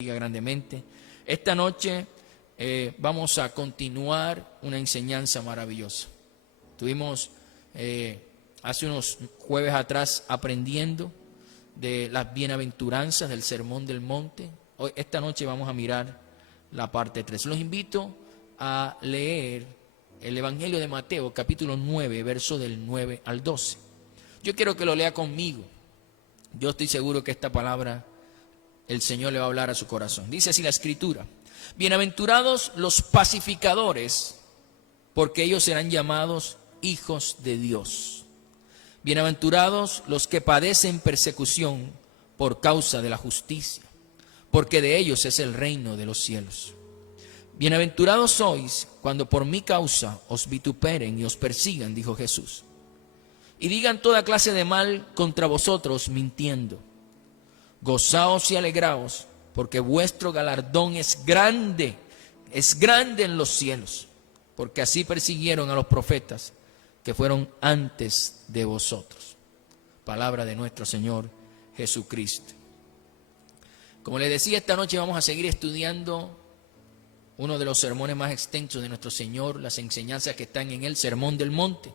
Grandemente. Esta noche vamos a continuar una enseñanza maravillosa. Tuvimos hace unos jueves atrás aprendiendo de las bienaventuranzas del Sermón del Monte. Esta noche vamos a mirar la parte 3. Los invito a leer el Evangelio de Mateo, capítulo 9, verso del 9 al 12. Yo quiero que lo lea conmigo. Yo estoy seguro que esta palabra el Señor le va a hablar a su corazón. Dice así la Escritura: bienaventurados los pacificadores, porque ellos serán llamados hijos de Dios. Bienaventurados los que padecen persecución por causa de la justicia, porque de ellos es el reino de los cielos. Bienaventurados sois cuando por mi causa os vituperen y os persigan, dijo Jesús, y digan toda clase de mal contra vosotros mintiendo. Gozaos y alegraos, porque vuestro galardón es grande en los cielos, porque así persiguieron a los profetas que fueron antes de vosotros. Palabra de nuestro Señor Jesucristo. Como les decía, esta noche vamos a seguir estudiando uno de los sermones más extensos de nuestro Señor, las enseñanzas que están en el Sermón del Monte,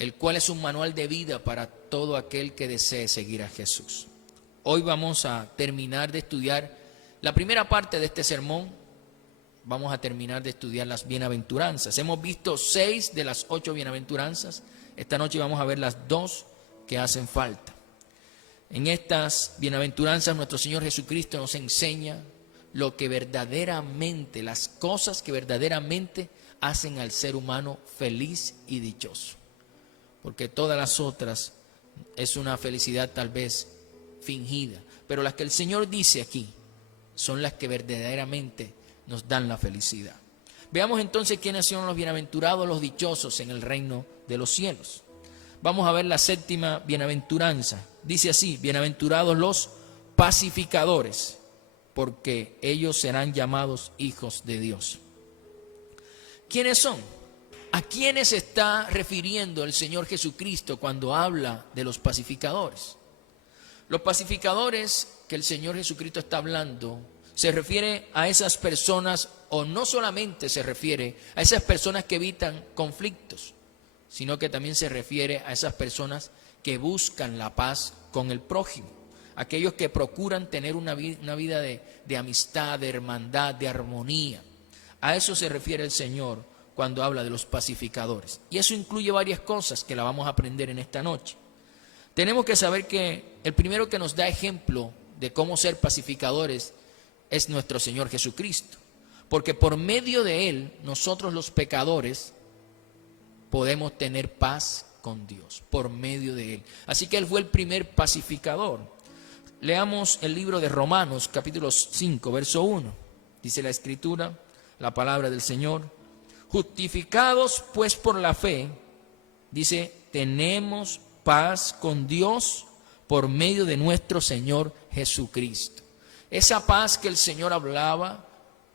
el cual es un manual de vida para todo aquel que desee seguir a Jesús. Hoy vamos a terminar de estudiar la primera parte de este sermón. Vamos a terminar de estudiar las bienaventuranzas. Hemos visto 6 de las 8 bienaventuranzas. Esta noche vamos a ver las 2 que hacen falta. En estas bienaventuranzas nuestro Señor Jesucristo nos enseña lo que verdaderamente, las cosas que verdaderamente hacen al ser humano feliz y dichoso. Porque todas las otras es una felicidad tal vez fingida, pero las que el Señor dice aquí son las que verdaderamente nos dan la felicidad. Veamos entonces quiénes son los bienaventurados, los dichosos en el reino de los cielos. Vamos a ver la 7ª bienaventuranza. Dice así: bienaventurados los pacificadores, porque ellos serán llamados hijos de Dios. ¿Quiénes son? ¿A quiénes se está refiriendo el Señor Jesucristo cuando habla de los pacificadores? Los pacificadores que el Señor Jesucristo está hablando se refiere a esas personas, o no solamente se refiere a esas personas que evitan conflictos, sino que también se refiere a esas personas que buscan la paz con el prójimo, aquellos que procuran tener una vida de amistad, de hermandad, de armonía. A eso se refiere el Señor cuando habla de los pacificadores. Y eso incluye varias cosas que la vamos a aprender en esta noche. Tenemos que saber que el primero que nos da ejemplo de cómo ser pacificadores es nuestro Señor Jesucristo. Porque por medio de Él, nosotros los pecadores podemos tener paz con Dios, por medio de Él. Así que Él fue el primer pacificador. Leamos el libro de Romanos, capítulo 5, verso 1. Dice la Escritura, la palabra del Señor: justificados pues por la fe, dice, tenemos paz con Dios por medio de nuestro Señor Jesucristo. Esa paz que el Señor hablaba,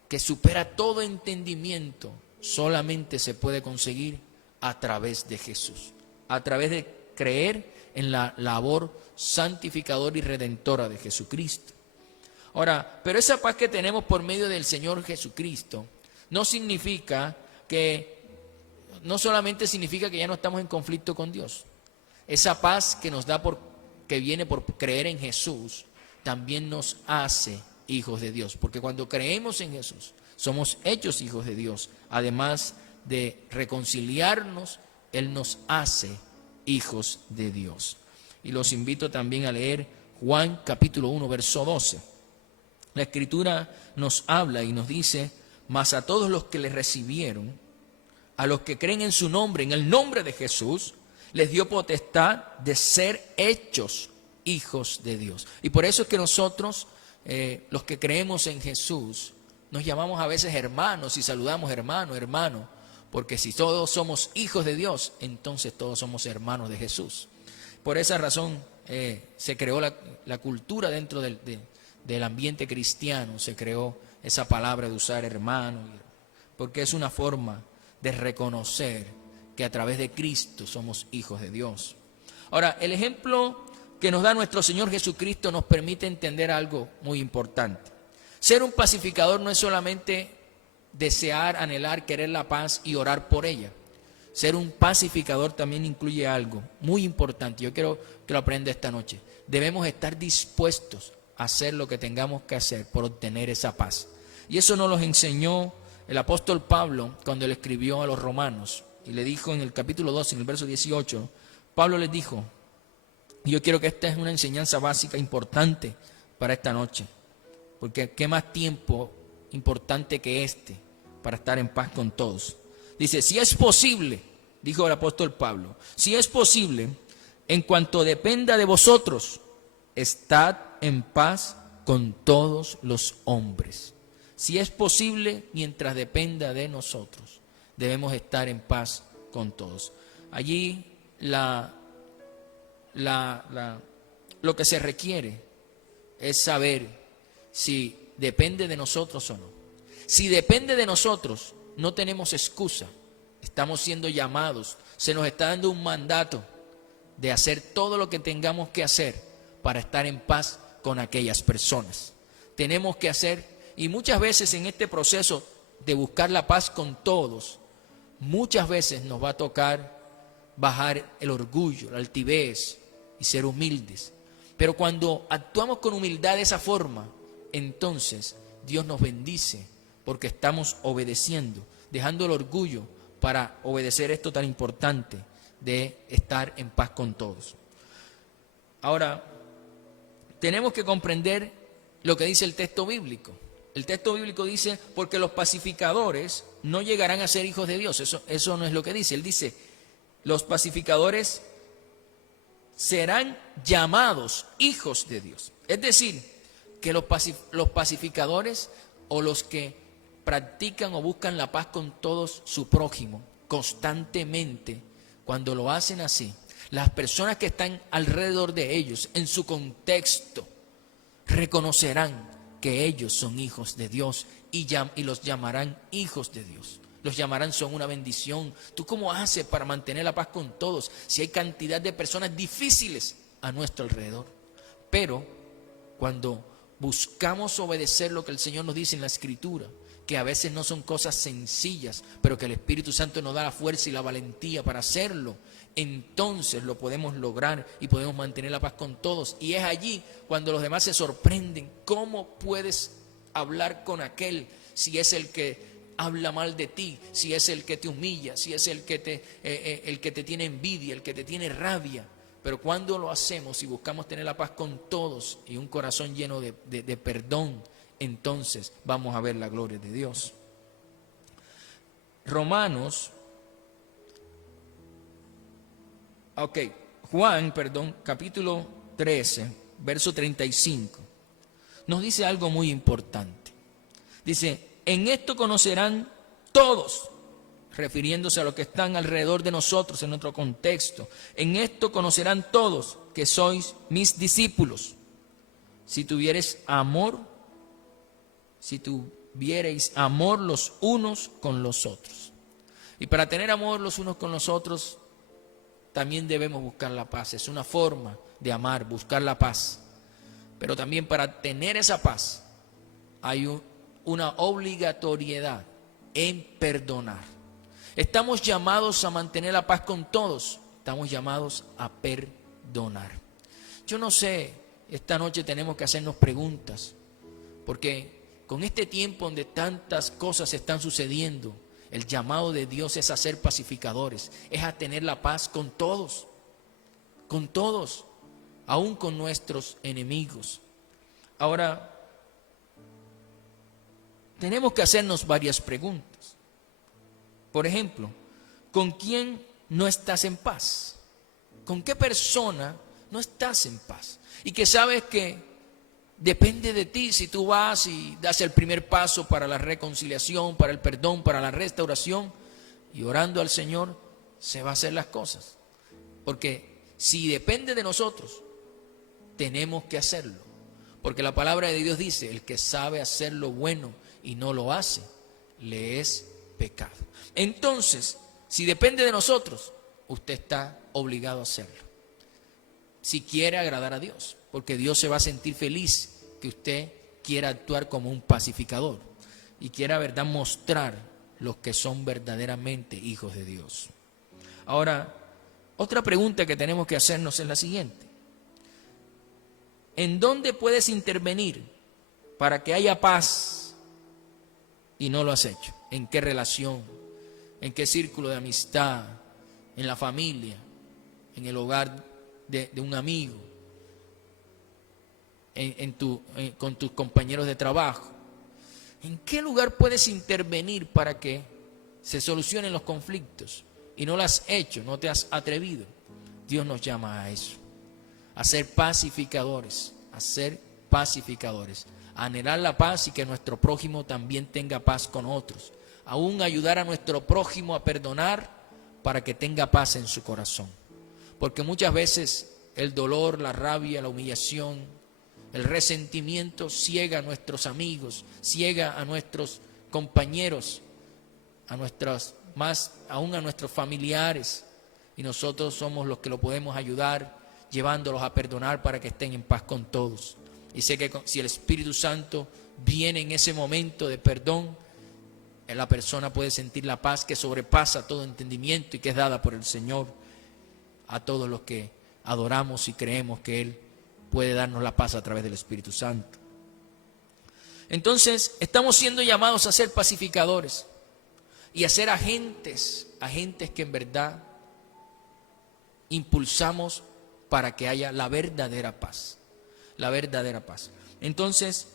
que supera todo entendimiento, solamente se puede conseguir a través de Jesús, a través de creer en la labor santificadora y redentora de Jesucristo. Ahora, pero esa paz que tenemos por medio del Señor Jesucristo no significa que, no solamente significa que ya no estamos en conflicto con Dios. Esa paz que nos da que viene por creer en Jesús, también nos hace hijos de Dios. Porque cuando creemos en Jesús, somos hechos hijos de Dios. Además de reconciliarnos, Él nos hace hijos de Dios. Y los invito también a leer Juan capítulo 1, verso 12. La Escritura nos habla y nos dice: mas a todos los que le recibieron, a los que creen en su nombre, en el nombre de Jesús, les dio potestad de ser hechos hijos de Dios. Y por eso es que nosotros, los que creemos en Jesús, nos llamamos a veces hermanos y saludamos hermano, hermano, porque si todos somos hijos de Dios, entonces todos somos hermanos de Jesús. Por esa razón se creó la cultura dentro del ambiente cristiano, se creó esa palabra de usar hermano, porque es una forma de reconocer que a través de Cristo somos hijos de Dios. Ahora, el ejemplo que nos da nuestro Señor Jesucristo nos permite entender algo muy importante. Ser un pacificador no es solamente desear, anhelar, querer la paz y orar por ella. Ser un pacificador también incluye algo muy importante. Yo quiero que lo aprenda esta noche. Debemos estar dispuestos a hacer lo que tengamos que hacer por obtener esa paz. Y eso nos lo enseñó el apóstol Pablo cuando le escribió a los romanos. Y le dijo en el capítulo 2, en el verso 18, Pablo les dijo, y yo quiero que esta es una enseñanza básica importante para esta noche, porque qué más tiempo importante que este para estar en paz con todos. Dice, si es posible, dijo el apóstol Pablo, si es posible, en cuanto dependa de vosotros, estad en paz con todos los hombres. Si es posible, mientras dependa de nosotros, debemos estar en paz con todos. Allí lo que se requiere es saber si depende de nosotros o no. Si depende de nosotros, no tenemos excusa. Estamos siendo llamados, se nos está dando un mandato de hacer todo lo que tengamos que hacer para estar en paz con aquellas personas. Tenemos que hacer, y muchas veces en este proceso de buscar la paz con todos, muchas veces nos va a tocar bajar el orgullo, la altivez y ser humildes. Pero cuando actuamos con humildad de esa forma, entonces Dios nos bendice porque estamos obedeciendo, dejando el orgullo para obedecer esto tan importante de estar en paz con todos. Ahora, tenemos que comprender lo que dice el texto bíblico. El texto bíblico dice, porque los pacificadores no llegarán a ser hijos de Dios. Eso no es lo que dice. Él dice, los pacificadores serán llamados hijos de Dios. Es decir, que los pacificadores o los que practican o buscan la paz con todos su prójimo constantemente, cuando lo hacen así, las personas que están alrededor de ellos, en su contexto, reconocerán que ellos son hijos de Dios y los llamarán hijos de Dios. Los llamarán, son una bendición. ¿Tú cómo haces para mantener la paz con todos si hay cantidad de personas difíciles a nuestro alrededor? Pero cuando buscamos obedecer lo que el Señor nos dice en la Escritura, que a veces no son cosas sencillas, pero que el Espíritu Santo nos da la fuerza y la valentía para hacerlo, entonces lo podemos lograr y podemos mantener la paz con todos. Y es allí cuando los demás se sorprenden. ¿Cómo puedes hablar con aquel si es el que habla mal de ti, si es el que te humilla, si es el que te tiene envidia, el que te tiene rabia? Pero cuando lo hacemos y buscamos tener la paz con todos y un corazón lleno de perdón, entonces vamos a ver la gloria de Dios. Juan, capítulo 13, verso 35, nos dice algo muy importante. Dice, en esto conocerán todos, refiriéndose a los que están alrededor de nosotros en nuestro contexto, en esto conocerán todos que sois mis discípulos, si tuviereis amor los unos con los otros. Y para tener amor los unos con los otros, también debemos buscar la paz. Es una forma de amar, buscar la paz. Pero también para tener esa paz hay una obligatoriedad en perdonar. Estamos llamados a mantener la paz con todos. Estamos llamados a perdonar. Yo no sé, esta noche tenemos que hacernos preguntas, porque con este tiempo donde tantas cosas están sucediendo, el llamado de Dios es a ser pacificadores, es a tener la paz con todos, aún con nuestros enemigos. Ahora, tenemos que hacernos varias preguntas. Por ejemplo, ¿con quién no estás en paz? ¿Con qué persona no estás en paz? Y que sabes que depende de ti si tú vas y das el primer paso para la reconciliación, para el perdón, para la restauración, y orando al Señor se va a hacer las cosas. Porque si depende de nosotros, tenemos que hacerlo. Porque la palabra de Dios dice, el que sabe hacer lo bueno y no lo hace, le es pecado. Entonces, si depende de nosotros, usted está obligado a hacerlo. si quiere agradar a Dios, porque Dios se va a sentir feliz que usted quiera actuar como un pacificador y quiera, ¿verdad?, mostrar los que son verdaderamente hijos de Dios. Ahora, otra pregunta que tenemos que hacernos es la siguiente: ¿en dónde puedes intervenir para que haya paz y no lo has hecho? ¿En qué relación? ¿En qué círculo de amistad? ¿En la familia? ¿En el hogar de un amigo? ¿Con tus compañeros de trabajo? ¿En qué lugar puedes intervenir para que se solucionen los conflictos? Y no lo has hecho, no te has atrevido. Dios nos llama a eso, a ser pacificadores, a anhelar la paz y que nuestro prójimo también tenga paz con otros, aún ayudar a nuestro prójimo a perdonar para que tenga paz en su corazón. Porque muchas veces el dolor, la rabia, la humillación, el resentimiento ciega a nuestros amigos, ciega a nuestros compañeros, aún a nuestros familiares, y nosotros somos los que lo podemos ayudar, llevándolos a perdonar para que estén en paz con todos. Y sé que si el Espíritu Santo viene en ese momento de perdón, la persona puede sentir la paz que sobrepasa todo entendimiento y que es dada por el Señor a todos los que adoramos y creemos que Él puede darnos la paz a través del Espíritu Santo. Entonces, estamos siendo llamados a ser pacificadores y a ser agentes que en verdad impulsamos para que haya la verdadera paz. La verdadera paz. Entonces,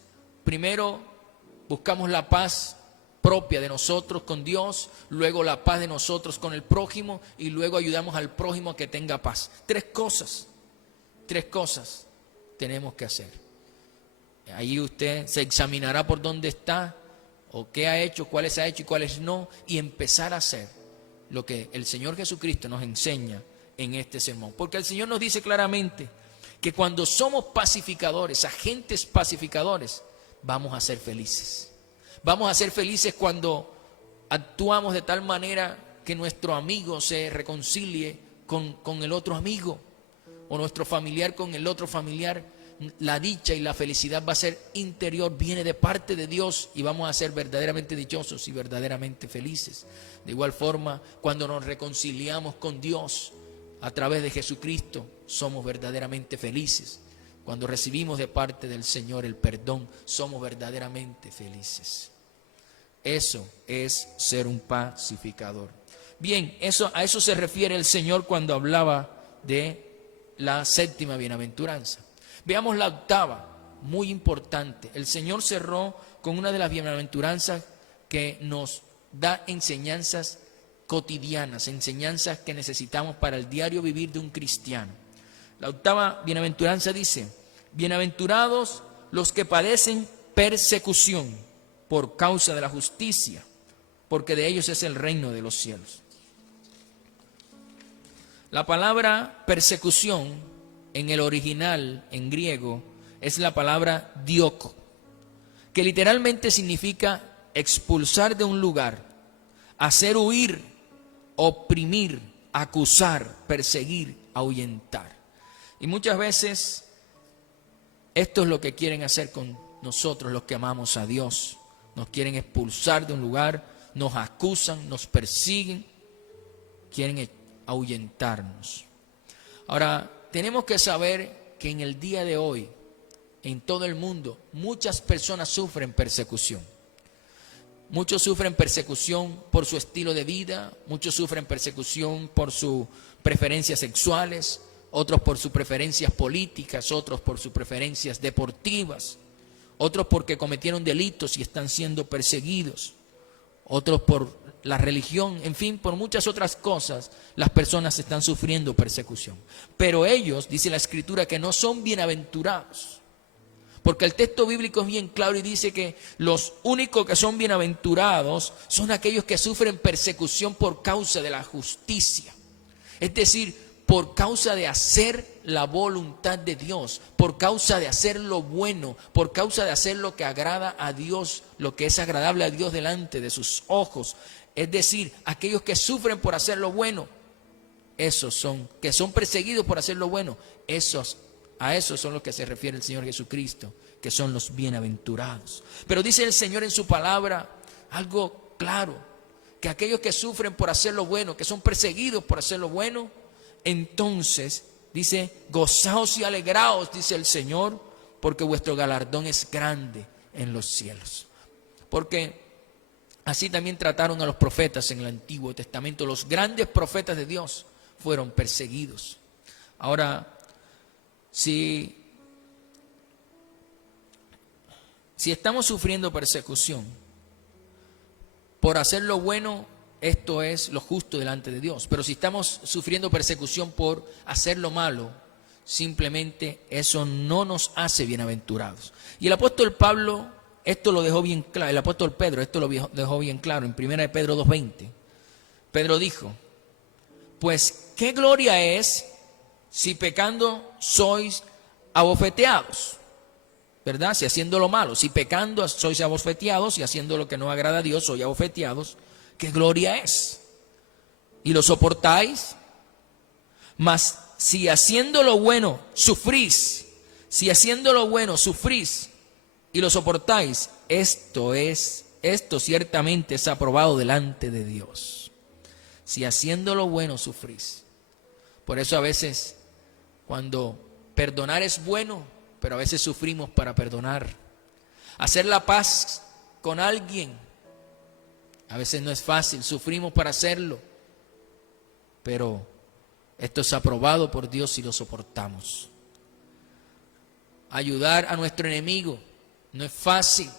primero buscamos la paz propia de nosotros con Dios, luego la paz de nosotros con el prójimo y luego ayudamos al prójimo a que tenga paz. Tres cosas tenemos que hacer. Ahí usted se examinará por dónde está o qué ha hecho, cuáles ha hecho y cuáles no, y empezar a hacer lo que el Señor Jesucristo nos enseña en este sermón. Porque el Señor nos dice claramente que cuando somos pacificadores, agentes pacificadores, vamos a ser felices. Vamos a ser felices cuando actuamos de tal manera que nuestro amigo se reconcilie con el otro amigo, o nuestro familiar con el otro familiar. La dicha y la felicidad va a ser interior, viene de parte de Dios y vamos a ser verdaderamente dichosos y verdaderamente felices. De igual forma, cuando nos reconciliamos con Dios a través de Jesucristo, somos verdaderamente felices. Cuando recibimos de parte del Señor el perdón, somos verdaderamente felices. Eso es ser un pacificador. Bien, a eso se refiere el Señor cuando hablaba de la séptima bienaventuranza. Veamos la octava, muy importante. El Señor cerró con una de las bienaventuranzas que nos da enseñanzas cotidianas, enseñanzas que necesitamos para el diario vivir de un cristiano. La octava bienaventuranza dice: bienaventurados los que padecen persecución por causa de la justicia, porque de ellos es el reino de los cielos. La palabra persecución en el original, en griego, es la palabra dioko, que literalmente significa expulsar de un lugar, hacer huir, oprimir, acusar, perseguir, ahuyentar. Y muchas veces esto es lo que quieren hacer con nosotros los que amamos a Dios. Nos quieren expulsar de un lugar, nos acusan, nos persiguen, quieren ahuyentarnos. Ahora, tenemos que saber que en el día de hoy, en todo el mundo, muchas personas sufren persecución. Muchos sufren persecución por su estilo de vida, muchos sufren persecución por sus preferencias sexuales, otros por sus preferencias políticas, otros por sus preferencias deportivas, otros porque cometieron delitos y están siendo perseguidos, otros por la religión, en fin, por muchas otras cosas, las personas están sufriendo persecución. Pero ellos, dice la Escritura, que no son bienaventurados. Porque el texto bíblico es bien claro y dice que los únicos que son bienaventurados son aquellos que sufren persecución por causa de la justicia. Es decir, por causa de hacer la voluntad de Dios, por causa de hacer lo bueno, por causa de hacer lo que agrada a Dios, lo que es agradable a Dios delante de sus ojos. Es decir, aquellos que sufren por hacer lo bueno, esos son, que son perseguidos por hacer lo bueno, a esos son los que se refiere el Señor Jesucristo, que son los bienaventurados. Pero dice el Señor en su palabra algo claro, que aquellos que sufren por hacer lo bueno, que son perseguidos por hacer lo bueno, entonces dice, gozaos y alegraos, dice el Señor, porque vuestro galardón es grande en los cielos. Porque así también trataron a los profetas en el Antiguo Testamento. Los grandes profetas de Dios fueron perseguidos. Ahora, si estamos sufriendo persecución por hacer lo bueno, esto es lo justo delante de Dios. Pero si estamos sufriendo persecución por hacer lo malo, simplemente eso no nos hace bienaventurados. Y el apóstol Pablo esto lo dejó bien claro, el apóstol Pedro esto lo dejó bien claro en 1 Pedro 2:20. Pedro dijo, pues qué gloria es si pecando sois abofeteados, ¿verdad? Si haciendo lo malo, si pecando sois abofeteados y haciendo lo que no agrada a Dios, sois abofeteados, qué gloria es. Y lo soportáis, mas si haciendo lo bueno sufrís, si haciendo lo bueno sufrís y lo soportáis, esto ciertamente es aprobado delante de Dios. Si haciendo lo bueno sufrís. Por eso a veces cuando perdonar es bueno, pero a veces sufrimos para perdonar. Hacer la paz con alguien, a veces no es fácil, sufrimos para hacerlo, pero esto es aprobado por Dios si lo soportamos. Ayudar a nuestro enemigo no es fácil,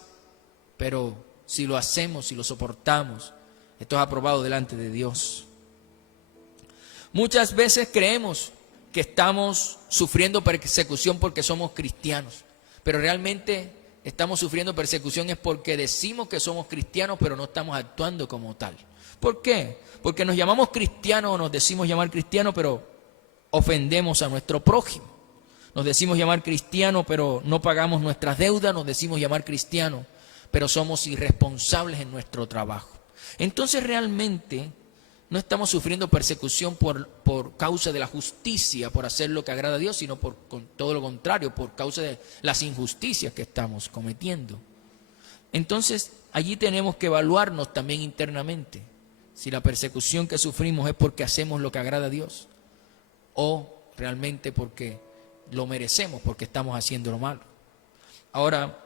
pero si lo hacemos, si lo soportamos, esto es aprobado delante de Dios. Muchas veces creemos que estamos sufriendo persecución porque somos cristianos, pero realmente estamos sufriendo persecución es porque decimos que somos cristianos, pero no estamos actuando como tal. ¿Por qué? Porque nos llamamos cristianos o nos decimos llamar cristianos, pero ofendemos a nuestro prójimo. Nos decimos llamar cristianos, pero no pagamos nuestras deudas. Nos decimos llamar cristianos, pero somos irresponsables en nuestro trabajo. Entonces realmente no estamos sufriendo persecución por causa de la justicia, por hacer lo que agrada a Dios, sino por todo lo contrario, por causa de las injusticias que estamos cometiendo. Entonces allí tenemos que evaluarnos también internamente, si la persecución que sufrimos es porque hacemos lo que agrada a Dios o realmente porque lo merecemos, porque estamos haciendo lo malo. Ahora,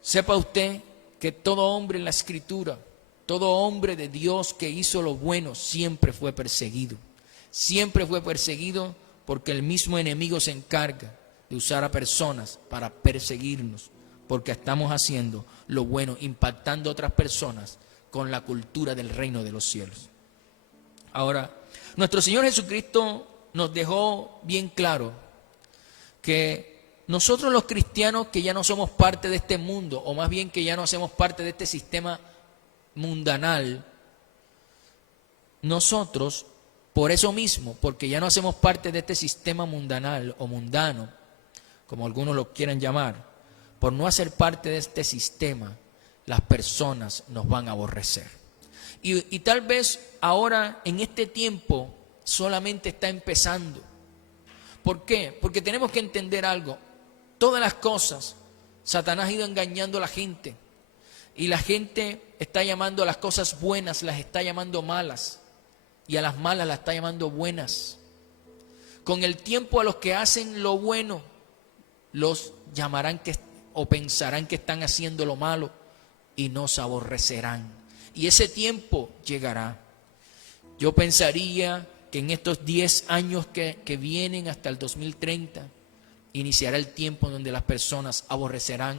sepa usted que todo hombre en la Escritura, todo hombre de Dios que hizo lo bueno, siempre fue perseguido. Siempre fue perseguido porque el mismo enemigo se encarga de usar a personas para perseguirnos, porque estamos haciendo lo bueno, impactando a otras personas con la cultura del reino de los cielos. Ahora, nuestro Señor Jesucristo nos dejó bien claro que nosotros los cristianos que ya no somos parte de este mundo, o más bien que ya no hacemos parte de este sistema mundanal, nosotros, por eso mismo, porque ya no hacemos parte de este sistema mundanal o mundano, como algunos lo quieran llamar, por no hacer parte de este sistema, las personas nos van a aborrecer. Y tal vez ahora, en este tiempo, solamente está empezando. ¿Por qué? Porque tenemos que entender algo. Todas las cosas, Satanás ha ido engañando a la gente. Y la gente está llamando a las cosas buenas, las está llamando malas. Y a las malas las está llamando buenas. Con el tiempo a los que hacen lo bueno, los llamarán o pensarán que están haciendo lo malo y nos aborrecerán. Y ese tiempo llegará. Yo pensaría que en estos 10 años que vienen hasta el 2030, iniciará el tiempo en donde las personas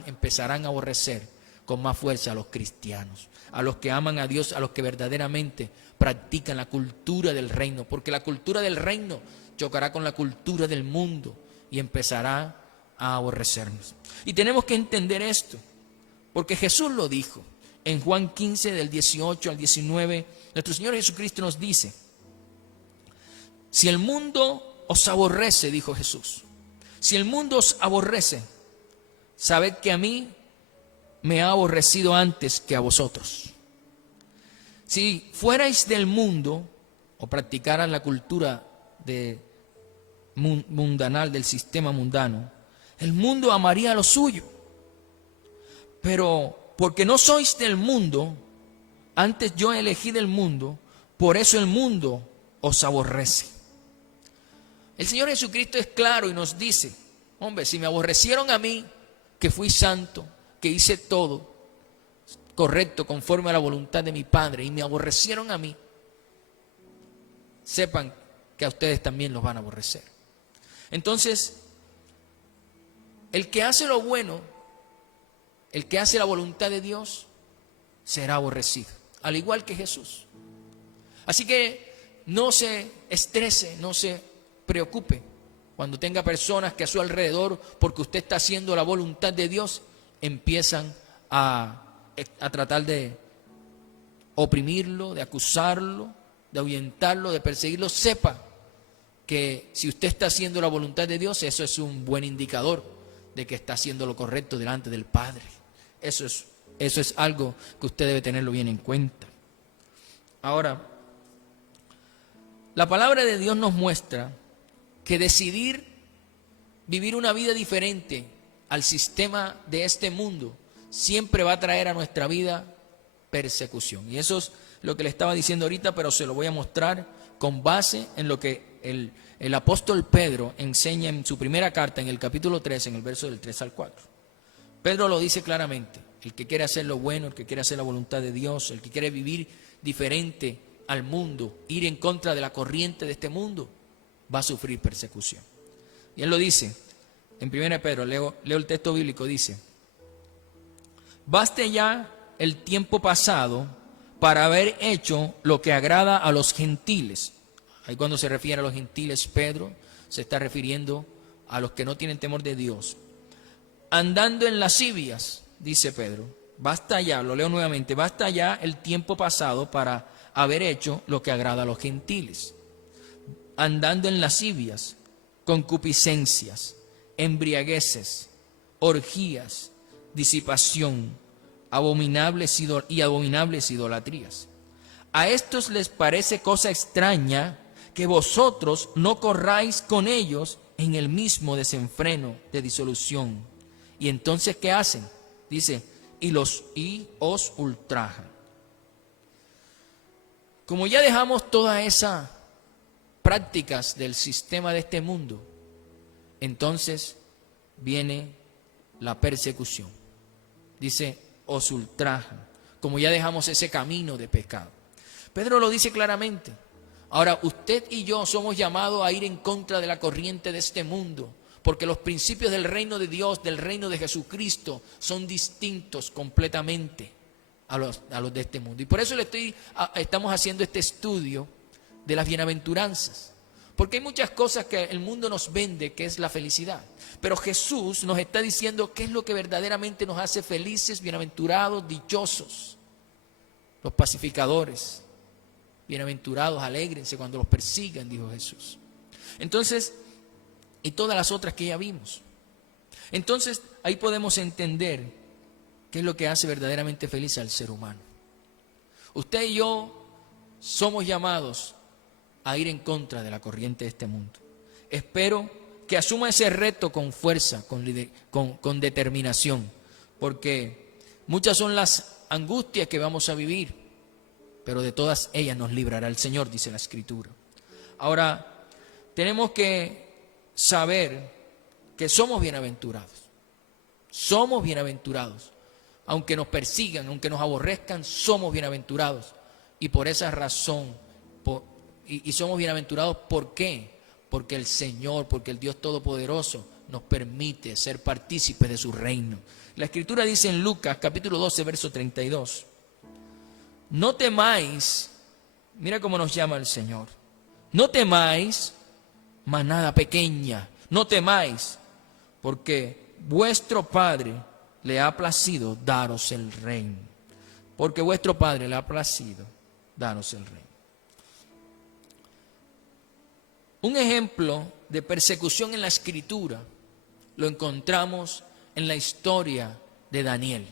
empezarán a aborrecer con más fuerza a los cristianos, a los que aman a Dios, a los que verdaderamente practican la cultura del reino, porque la cultura del reino chocará con la cultura del mundo y empezará a aborrecernos. Y tenemos que entender esto, porque Jesús lo dijo en Juan 15, del 18 al 19, nuestro Señor Jesucristo nos dice: si el mundo os aborrece, dijo Jesús, si el mundo os aborrece, sabed que a mí me ha aborrecido antes que a vosotros. Si fuerais del mundo, o practicaran la cultura mundanal, del sistema mundano, el mundo amaría lo suyo. Pero porque no sois del mundo, antes yo elegí del mundo, por eso el mundo os aborrece. El Señor Jesucristo es claro y nos dice, hombre, si me aborrecieron a mí, que fui santo, que hice todo correcto conforme a la voluntad de mi Padre, y me aborrecieron a mí, sepan que a ustedes también los van a aborrecer. Entonces, el que hace lo bueno, el que hace la voluntad de Dios, será aborrecido, al igual que Jesús. Así que no se estrese, no se preocupe cuando tenga personas que a su alrededor, porque usted está haciendo la voluntad de Dios, empiezan a tratar de oprimirlo, de acusarlo, de ahuyentarlo, de perseguirlo. Sepa que si usted está haciendo la voluntad de Dios, eso es un buen indicador de que está haciendo lo correcto delante del Padre. Eso es algo que usted debe tenerlo bien en cuenta. Ahora, la palabra de Dios nos muestra que decidir vivir una vida diferente al sistema de este mundo siempre va a traer a nuestra vida persecución. Y eso es lo que le estaba diciendo ahorita, pero se lo voy a mostrar con base en lo que el apóstol Pedro enseña en su primera carta, en el capítulo 3, en el verso del 3 al 4. Pedro lo dice claramente: el que quiere hacer lo bueno, el que quiere hacer la voluntad de Dios, el que quiere vivir diferente al mundo, ir en contra de la corriente de este mundo, va a sufrir persecución. Y él lo dice en 1 Pedro, leo el texto bíblico, dice: baste ya el tiempo pasado para haber hecho lo que agrada a los gentiles. Ahí cuando se refiere a los gentiles, Pedro se está refiriendo a los que no tienen temor de Dios. Andando en lascivias, dice Pedro, basta ya, lo leo nuevamente, basta ya el tiempo pasado para haber hecho lo que agrada a los gentiles. Andando en lascivias, concupiscencias, embriagueces, orgías, disipación, abominables idolatrías. A estos les parece cosa extraña que vosotros no corráis con ellos en el mismo desenfreno de disolución. Y entonces, ¿qué hacen? Dice, y os ultrajan. Como ya dejamos todas esas prácticas del sistema de este mundo, entonces viene la persecución. Dice, os ultrajan. Como ya dejamos ese camino de pecado. Pedro lo dice claramente. Ahora, usted y yo somos llamados a ir en contra de la corriente de este mundo, porque los principios del reino de Dios, del reino de Jesucristo, son distintos completamente a los de este mundo. Y por eso estamos haciendo este estudio de las bienaventuranzas, porque hay muchas cosas que el mundo nos vende, que es la felicidad, pero Jesús nos está diciendo qué es lo que verdaderamente nos hace felices, bienaventurados, dichosos. Los pacificadores, bienaventurados, alégrense cuando los persigan, dijo Jesús. Entonces, y todas las otras que ya vimos. Entonces, ahí podemos entender qué es lo que hace verdaderamente feliz al ser humano. Usted y yo somos llamados a ir en contra de la corriente de este mundo. Espero que asuma ese reto con fuerza, con determinación, porque muchas son las angustias que vamos a vivir, pero de todas ellas nos librará el Señor, dice la Escritura. Ahora, tenemos que saber que somos bienaventurados. Somos bienaventurados. Aunque nos persigan, aunque nos aborrezcan, somos bienaventurados. Y por esa razón, y somos bienaventurados, ¿por qué? Porque el Señor, porque el Dios Todopoderoso nos permite ser partícipes de su reino. La Escritura dice en Lucas capítulo 12, verso 32. No temáis, mira cómo nos llama el Señor. No temáis, manada pequeña, no temáis, porque vuestro Padre le ha placido daros el reino. Porque vuestro Padre le ha placido daros el reino. Un ejemplo de persecución en la Escritura lo encontramos en la historia de Daniel.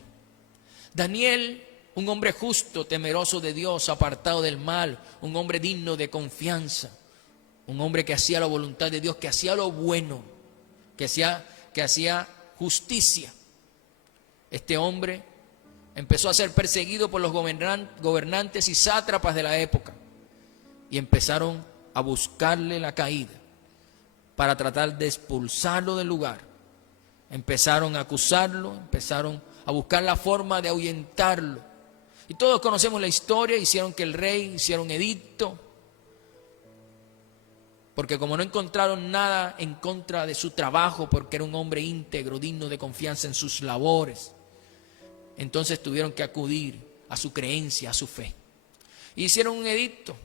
Daniel un hombre justo, temeroso de Dios, apartado del mal, un hombre digno de confianza, un hombre que hacía la voluntad de Dios, que hacía lo bueno, que hacía justicia. Este hombre empezó a ser perseguido por los gobernantes y sátrapas de la época y empezaron a buscarle la caída para tratar de expulsarlo del lugar. Empezaron a acusarlo, empezaron a buscar la forma de ahuyentarlo. Y todos conocemos la historia, hicieron que el rey hiciera un edicto, porque como no encontraron nada en contra de su trabajo, porque era un hombre íntegro, digno de confianza en sus labores, entonces tuvieron que acudir a su creencia, a su fe. Y hicieron un edicto,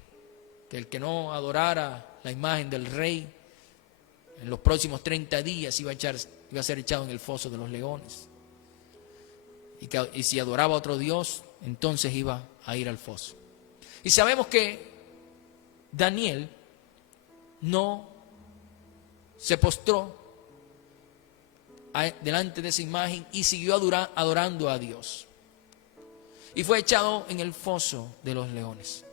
que el que no adorara la imagen del rey, en los próximos 30 días iba a ser echado en el foso de los leones. Y si adoraba a otro Dios, entonces iba a ir al foso. Y sabemos que Daniel no se postró delante de esa imagen y siguió adorando a Dios. Y fue echado en el foso de los leones.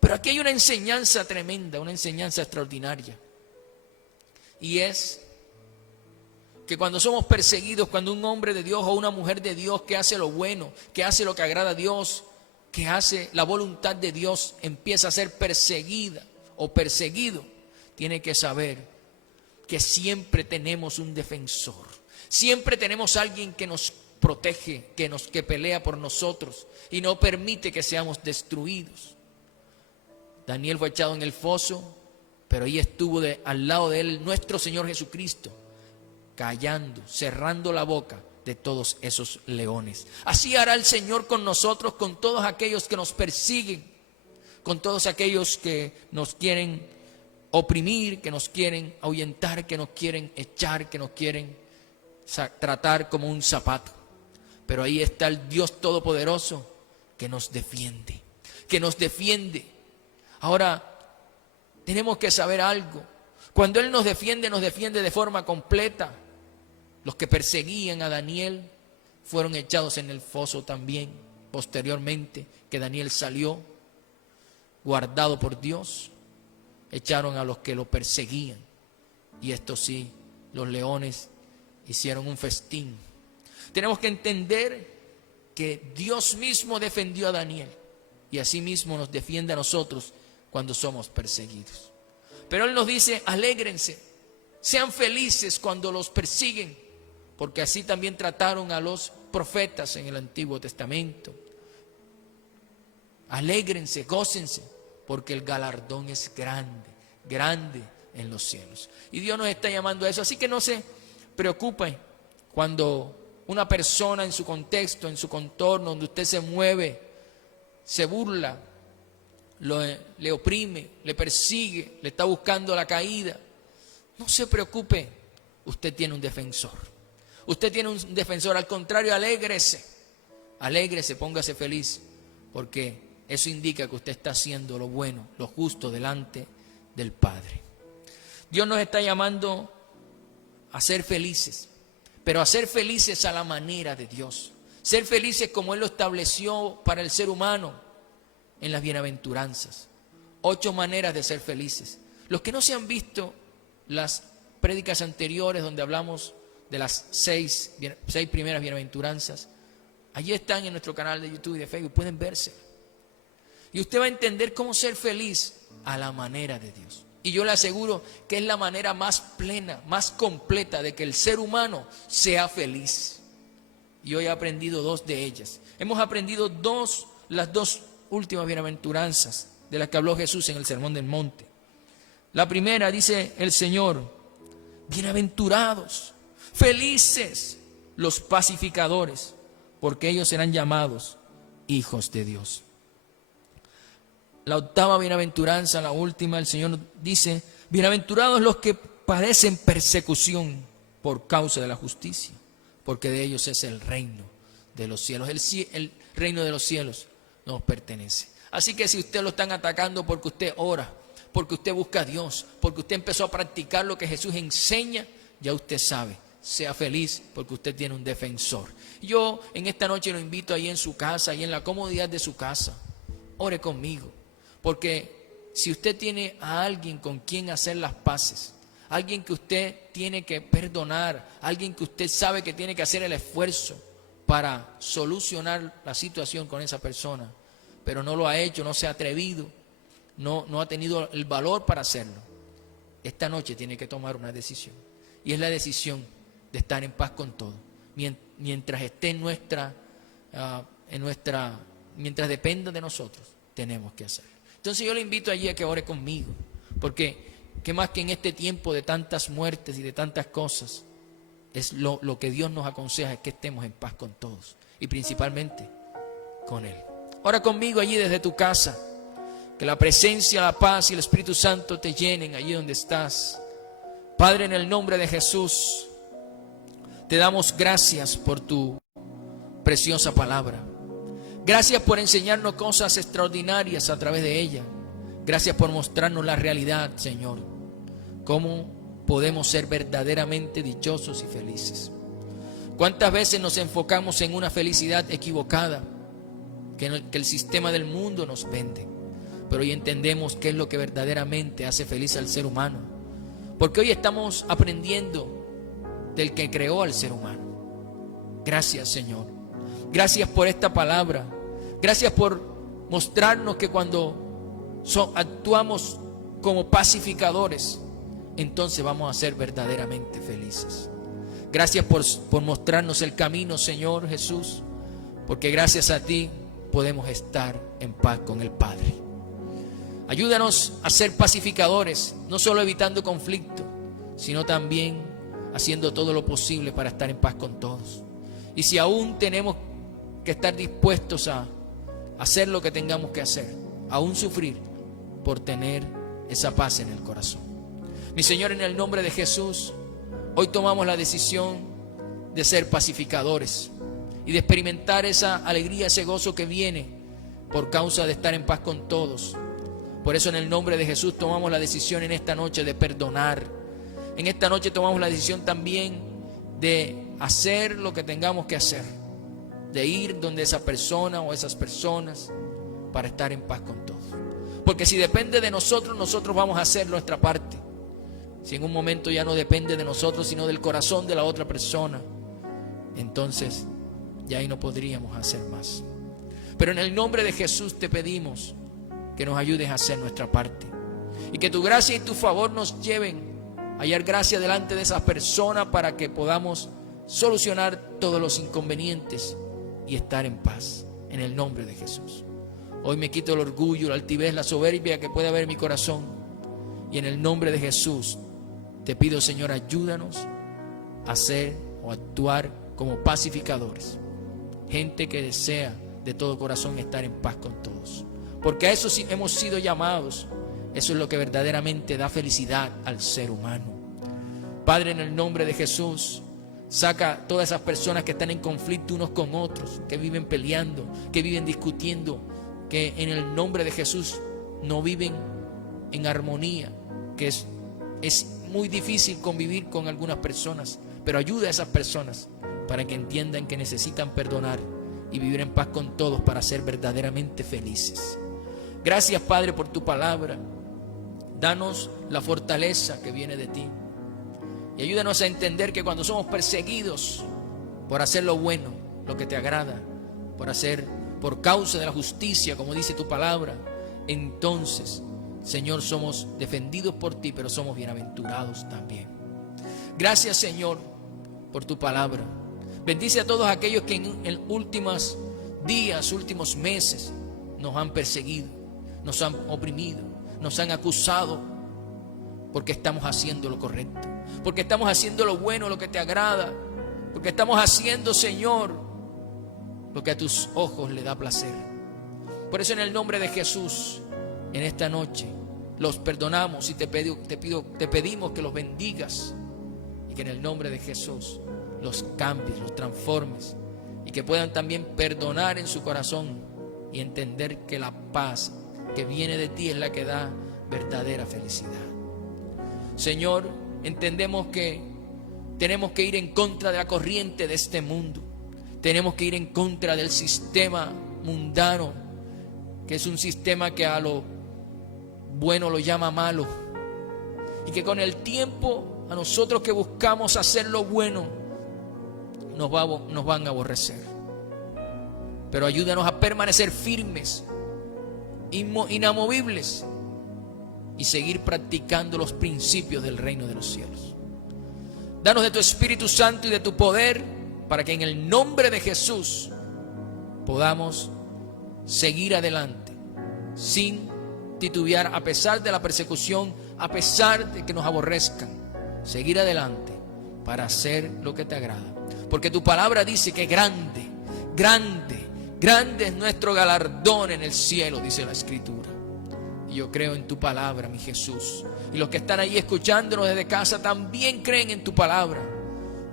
Pero aquí hay una enseñanza tremenda, una enseñanza extraordinaria. Y es que cuando somos perseguidos, cuando un hombre de Dios o una mujer de Dios que hace lo bueno, que hace lo que agrada a Dios, que hace la voluntad de Dios, empieza a ser perseguida o perseguido, tiene que saber que siempre tenemos un defensor. Siempre tenemos alguien que nos protege, que pelea por nosotros y no permite que seamos destruidos. Daniel fue echado en el foso, pero ahí estuvo al lado de él nuestro Señor Jesucristo, callando, cerrando la boca de todos esos leones. Así hará el Señor con nosotros, con todos aquellos que nos persiguen, con todos aquellos que nos quieren oprimir, que nos quieren ahuyentar, que nos quieren echar, que nos quieren tratar como un zapato. Pero ahí está el Dios Todopoderoso que nos defiende, que nos defiende. Ahora, tenemos que saber algo. Cuando Él nos defiende de forma completa. Los que perseguían a Daniel fueron echados en el foso también, posteriormente que Daniel salió, guardado por Dios. Echaron a los que lo perseguían. Y esto sí, los leones hicieron un festín. Tenemos que entender que Dios mismo defendió a Daniel y así mismo nos defiende a nosotros cuando somos perseguidos. Pero Él nos dice, alégrense, sean felices cuando los persiguen, porque así también trataron a los profetas en el Antiguo Testamento. Alégrense, gócense, porque el galardón es grande, grande en los cielos. Y Dios nos está llamando a eso, así que no se preocupen cuando una persona en su contexto, en su contorno, donde usted se mueve, se burla, le oprime, le persigue, le está buscando la caída. No se preocupe, usted tiene un defensor. Usted tiene un defensor, al contrario, alégrese, póngase feliz, porque eso indica que usted está haciendo lo bueno, lo justo delante del Padre. Dios nos está llamando a ser felices, pero a ser felices a la manera de Dios. Ser felices como Él lo estableció para el ser humano en las bienaventuranzas. 8 maneras de ser felices. Los que no se han visto las prédicas anteriores donde hablamos de las 6 primeras bienaventuranzas, allí están en nuestro canal de YouTube y de Facebook, pueden verse. Y usted va a entender cómo ser feliz a la manera de Dios. Y yo le aseguro que es la manera más plena, más completa de que el ser humano sea feliz. Y hoy he aprendido 2 de ellas. Hemos aprendido las dos últimas bienaventuranzas de las que habló Jesús en el Sermón del Monte. La primera dice el Señor, bienaventurados, felices los pacificadores, porque ellos serán llamados hijos de Dios. La 8ª bienaventuranza, la última, el Señor dice, bienaventurados los que padecen persecución por causa de la justicia, porque de ellos es el reino de los cielos. El reino de los cielos nos pertenece. Así que si usted lo están atacando porque usted ora, porque usted busca a Dios, porque usted empezó a practicar lo que Jesús enseña, ya usted sabe, sea feliz porque usted tiene un defensor. Yo en esta noche lo invito ahí en su casa, ahí en la comodidad de su casa. Ore conmigo, porque si usted tiene a alguien con quien hacer las paces, alguien que usted tiene que perdonar, alguien que usted sabe que tiene que hacer el esfuerzo para solucionar la situación con esa persona, pero no lo ha hecho, no se ha atrevido, no ha tenido el valor para hacerlo, esta noche tiene que tomar una decisión. Y es la decisión de estar en paz con todo. Mientras esté mientras dependa de nosotros, tenemos que hacerlo. Entonces yo le invito allí a que ore conmigo, porque qué más que en este tiempo de tantas muertes y de tantas cosas, es lo que Dios nos aconseja, es que estemos en paz con todos y principalmente con Él. Ora conmigo allí desde tu casa, que la presencia, la paz y el Espíritu Santo te llenen allí donde estás. Padre, en el nombre de Jesús, te damos gracias por tu preciosa palabra. Gracias por enseñarnos cosas extraordinarias a través de ella. Gracias por mostrarnos la realidad, Señor. Cómo podemos ser verdaderamente dichosos y felices. ¿Cuántas veces nos enfocamos en una felicidad equivocada que el sistema del mundo nos vende? Pero hoy entendemos qué es lo que verdaderamente hace feliz al ser humano. Porque hoy estamos aprendiendo del que creó al ser humano. Gracias, Señor. Gracias por esta palabra. Gracias por mostrarnos que cuando actuamos como pacificadores, entonces vamos a ser verdaderamente felices. Gracias por mostrarnos el camino, Señor Jesús, porque gracias a ti podemos estar en paz con el Padre. Ayúdanos a ser pacificadores, no solo evitando conflicto, sino también haciendo todo lo posible para estar en paz con todos. Y si aún tenemos que estar dispuestos a hacer lo que tengamos que hacer, aún sufrir por tener esa paz en el corazón. Mi Señor, en el nombre de Jesús, hoy tomamos la decisión de ser pacificadores y de experimentar esa alegría, ese gozo que viene por causa de estar en paz con todos. Por eso en el nombre de Jesús tomamos la decisión en esta noche de perdonar. En esta noche tomamos la decisión también de hacer lo que tengamos que hacer, de ir donde esa persona o esas personas para estar en paz con todos. Porque si depende de nosotros, nosotros vamos a hacer nuestra parte. Si en un momento ya no depende de nosotros, sino del corazón de la otra persona, entonces ya ahí no podríamos hacer más. Pero en el nombre de Jesús te pedimos que nos ayudes a hacer nuestra parte. Y que tu gracia y tu favor nos lleven a hallar gracia delante de esas personas para que podamos solucionar todos los inconvenientes y estar en paz. En el nombre de Jesús. Hoy me quito el orgullo, la altivez, la soberbia que puede haber en mi corazón. Y en el nombre de Jesús te pido, Señor, ayúdanos a ser o actuar como pacificadores. Gente que desea de todo corazón estar en paz con todos. Porque a eso sí hemos sido llamados. Eso es lo que verdaderamente da felicidad al ser humano. Padre, en el nombre de Jesús, saca todas esas personas que están en conflicto unos con otros, que viven peleando, que viven discutiendo, que en el nombre de Jesús no viven en armonía, que es muy difícil convivir con algunas personas, pero ayuda a esas personas para que entiendan que necesitan perdonar y vivir en paz con todos para ser verdaderamente felices. Gracias, Padre, por tu palabra. Danos la fortaleza que viene de ti. Y ayúdanos a entender que cuando somos perseguidos por hacer lo bueno, lo que te agrada, por causa de la justicia, como dice tu palabra, entonces, Señor, somos defendidos por ti, pero somos bienaventurados también. Gracias, Señor, por tu palabra. Bendice a todos aquellos que en últimos días, últimos meses, nos han perseguido, nos han oprimido, nos han acusado, porque estamos haciendo lo correcto, porque estamos haciendo lo bueno, lo que te agrada, porque estamos haciendo, Señor, lo que a tus ojos le da placer. Por eso en el nombre de Jesús, en esta noche, los perdonamos y te pedimos que los bendigas y que en el nombre de Jesús los cambies, los transformes y que puedan también perdonar en su corazón y entender que la paz que viene de ti es la que da verdadera felicidad. Señor, entendemos que Tenemos que ir en contra de la corriente de este mundo. Tenemos que ir en contra del sistema mundano, que es un sistema que a lo bueno lo llama malo. Y que con el tiempo a nosotros que buscamos hacer lo bueno nos van a aborrecer. Pero ayúdanos a permanecer firmes, inamovibles, y seguir practicando los principios del reino de los cielos. Danos de tu Espíritu Santo y de tu poder, para que en el nombre de Jesús podamos seguir adelante sin titubear, a pesar de la persecución, a pesar de que nos aborrezcan. Seguir adelante para hacer lo que te agrada, porque tu palabra dice que grande, grande, grande es nuestro galardón en el cielo, dice la Escritura. Y yo creo en tu palabra, mi Jesús, y los que están ahí escuchándonos desde casa también creen en tu palabra,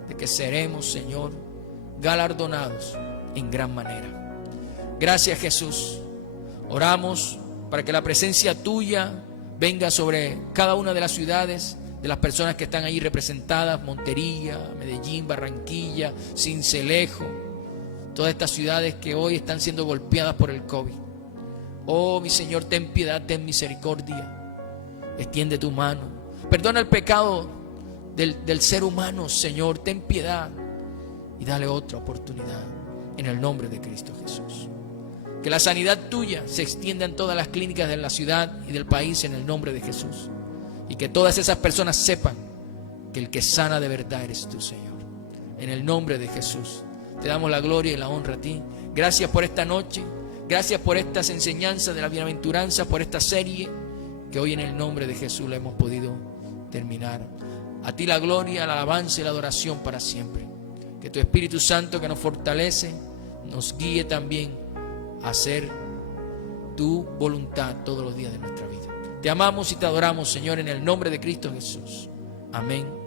de que seremos, Señor, galardonados en gran manera. Gracias, Jesús. Oramos para que la presencia tuya venga sobre cada una de las ciudades, de las personas que están ahí representadas: Montería, Medellín, Barranquilla, Sincelejo, todas estas ciudades que hoy están siendo golpeadas por el COVID. Oh, mi Señor, ten piedad, ten misericordia. Extiende tu mano. Perdona el pecado del ser humano, Señor. Ten piedad y dale otra oportunidad en el nombre de Cristo Jesús. Que la sanidad tuya se extienda en todas las clínicas de la ciudad y del país en el nombre de Jesús. Y que todas esas personas sepan que el que sana de verdad eres tú, Señor. En el nombre de Jesús te damos la gloria y la honra a ti. Gracias por esta noche. Gracias por estas enseñanzas de la bienaventuranza, por esta serie que hoy en el nombre de Jesús la hemos podido terminar. A ti la gloria, la alabanza y la adoración para siempre. Que tu Espíritu Santo, que nos fortalece, nos guíe también a hacer tu voluntad todos los días de nuestra vida. Te amamos y te adoramos, Señor, en el nombre de Cristo Jesús. Amén.